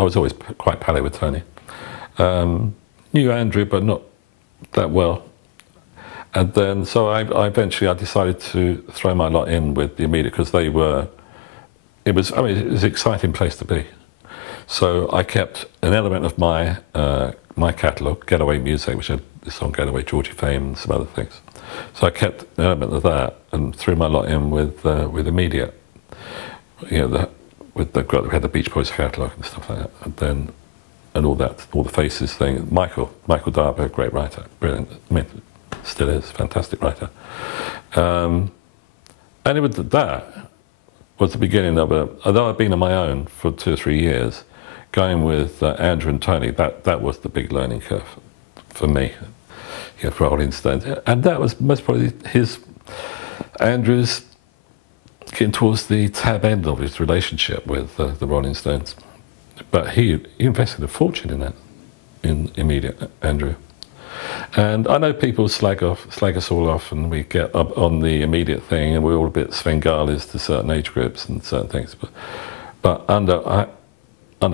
I was always quite pally with Tony. Knew Andrew, but not that well. And then, so I eventually decided to throw my lot in with the Immediate, because they were, it was an exciting place to be. So I kept an element of my my catalogue, Getaway Music, which had the song Getaway, Georgie Fame, and some other things. So I kept an element of that and threw my lot in with Immediate. You know, we had the Beach Boys catalogue and stuff like that, and then all the Faces thing. Michael Darbo, great writer, brilliant. I mean, still is, fantastic writer. And that was the beginning of although I'd been on my own for 2 or 3 years, going with Andrew and Tony, that was the big learning curve for me, you know, for Rolling Stones. And that was most probably Andrew's getting towards the tab end of his relationship with the Rolling Stones. But he invested a fortune in that, in Immediate, Andrew. And I know people slag us all off, and we get up on the Immediate thing, and we're all a bit Svengalis to certain age groups and certain things. But under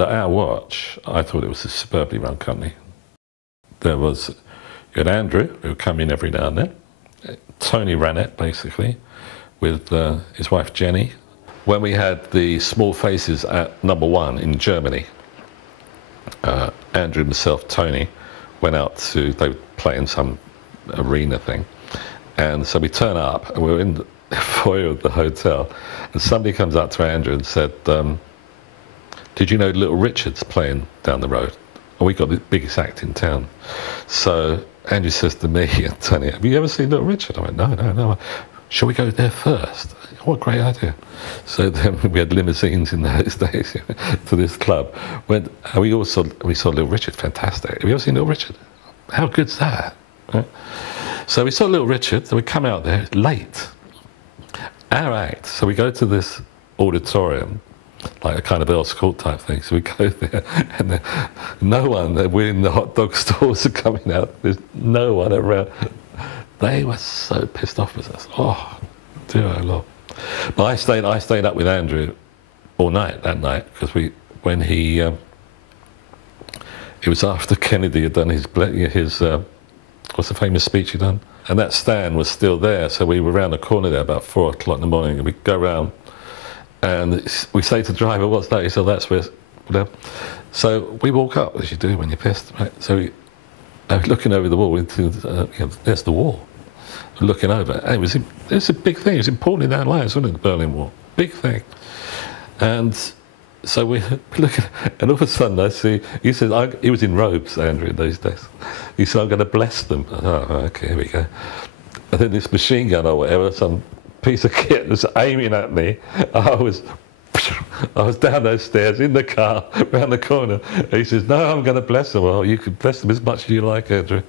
our watch, I thought it was a superbly run company. You had Andrew, who would come in every now and then. Tony ran it, basically, with his wife Jenny. When we had the Small Faces at #1 in Germany, Andrew, myself, Tony, went out they were playing some arena thing. And so we turn up, and we were in the foyer of the hotel, and somebody comes up to Andrew and said, did you know Little Richard's playing down the road? And we got the biggest act in town. So Andrew says to me and Tony, have you ever seen Little Richard? I went, no. Shall we go there first? What a great idea. So then we had limousines in those days to this club. And we saw Little Richard, fantastic. Have you ever seen Little Richard? How good's that? Right? So we saw Little Richard, so we come out there, it's late. Our act, so we go to this auditorium, like a kind of Earl's Court type thing. So we go there, and no one, we're in the hot dog stores are coming out, there's no one around. They were so pissed off with us. Oh, dear oh Lord. But I stayed up with Andrew all night that night, because when it was after Kennedy had done his what's the famous speech he'd done? And that stand was still there, so we were around the corner there about 4 o'clock in the morning, and we go round, and we say to the driver, what's that? He said, that's where, whatever. So we walk up, as you do when you're pissed, right? So I was looking over the wall into, there's the wall. We're looking over. And it was a big thing. It was important in our lives, wasn't it, the Berlin Wall? Big thing. And so we're looking, and all of a sudden I see, he said, he was in robes, Andrew, in those days. He said, I'm going to bless them. I thought, oh, okay, here we go. And then this machine gun or whatever, some piece of kit was aiming at me. I was down those stairs in the car, round the corner. And he says, no, I'm going to bless them. Well, you can bless them as much as you like, Andrew.